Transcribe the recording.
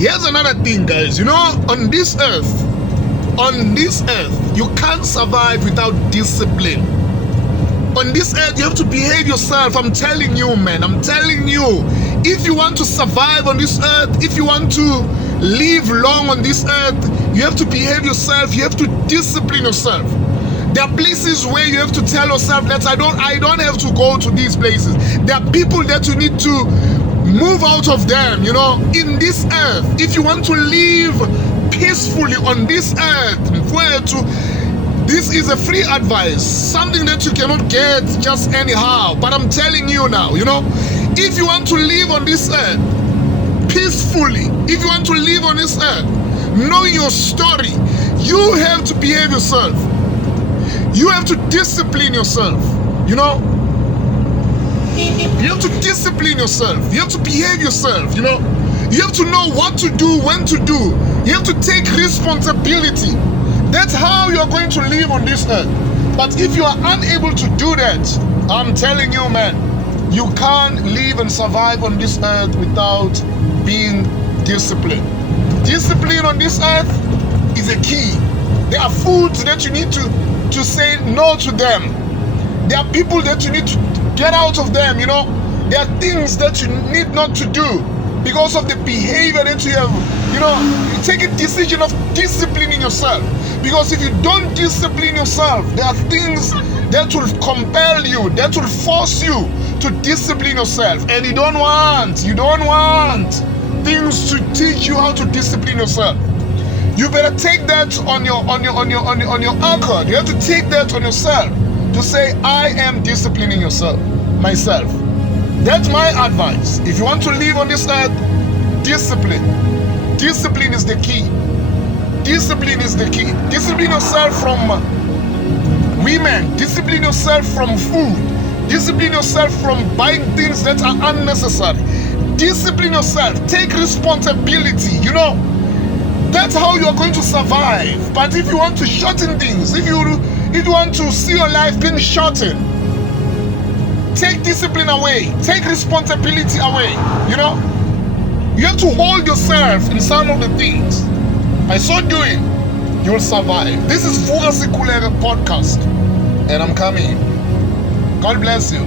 Here's another thing, guys. You know, on this earth, you can't survive without discipline. On this earth, you have to behave yourself. I'm telling you, man. I'm telling you. If you want to survive on this earth, if you want to live long on this earth, you have to behave yourself. You have to discipline yourself. There are places where you have to tell yourself that I don't have to go to these places. There are people that you need to move out of them, you know, in this earth. If you want to live peacefully on this earth, this is a free advice, something that you cannot get just anyhow. But I'm telling you now, you know, if you want to live on this earth peacefully, if you want to live on this earth, knowing your story, you have to behave yourself. You have to discipline yourself, you know. You have to discipline yourself. You have to behave yourself, you know. You have to know what to do, when to do. You have to take responsibility. That's how you're going to live on this earth. But if you are unable to do that, I'm telling you, man, you can't live and survive on this earth without being disciplined. Discipline on this earth is a key. There are foods that you need to say no to them. There are people that you need to get out of them, you know. There are things that you need not to do because of the behavior that you have. You know, you take a decision of disciplining yourself. Because if you don't discipline yourself, there are things that will compel you, that will force you to discipline yourself. And you don't want things to teach you how to discipline yourself. You better take that on your anchor. You have to take that on yourself to say, I am disciplining myself. That's my advice. If you want to live on this earth, discipline. Discipline is the key. Discipline is the key. Discipline yourself from women. Discipline yourself from food. Discipline yourself from buying things that are unnecessary. Discipline yourself. Take responsibility. You know, that's how you are going to survive. But if you want to shorten things, if you want to see your life being shortened, take discipline away. Take responsibility away. You know, you have to hold yourself in some of the things. By so doing, you will survive. This is Vuka Sikhuleka podcast, and I'm coming. God bless you.